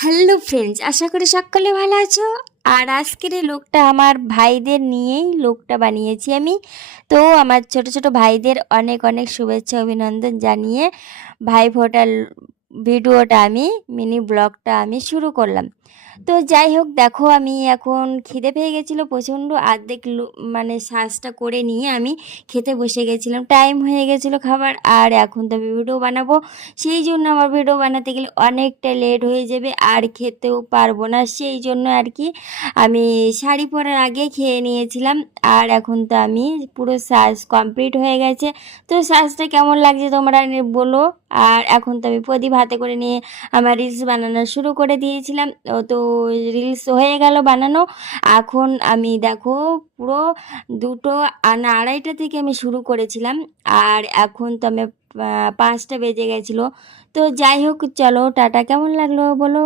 Hello friends, আশা করি সকলে ভালো আছো। আর আজকের এই লোকটা আমার ভাইদের নিয়েই লোকটা বানিয়েছি আমি। তো আমার ছোট ছোট ভাইদের অনেক অনেক শুভেচ্ছা, অভিনন্দন জানিয়ে ভাই ফোটার ভিডিওটা আমি, মিনি ব্লগটা আমি শুরু করলাম। তো যাই হোক, দেখো আমি এখন খিদে পেয়ে গেছিল, প্রচণ্ড আর্ধেক মানে শ্বাসটা করে নিয়ে আমি খেতে বসে গেছিলাম। টাইম হয়ে গেছিল খাবার, আর এখন তো আমি ভিডিও বানাবো। সেই জন্য আমার ভিডিও বানাতে গেলে অনেকটা লেট হয়ে যাবে, আর খেতেও পারব না। সেই জন্য আর কি আমি শাড়ি পরার আগে খেয়ে নিয়েছিলাম, আর এখন তো আমি পুরো শ্বাস কমপ্লিট হয়ে গেছে। তো শ্বাসটা কেমন লাগছে তোমরা বলো। আর এখন তো আমি প্রদীপ হাতে করে নিয়ে আমার রিলস বানানো শুরু করে দিয়েছিলাম। তো রিলস হয়ে গেল বানানো। এখন আমি দেখো পুরো দুটো আনা না, আড়াইটা থেকে আমি শুরু করেছিলাম। আর এখন তো আমি পাঁচটা বেজে গেছিল। তো যাই হোক, চলো, টাটা। কেমন লাগল বলো?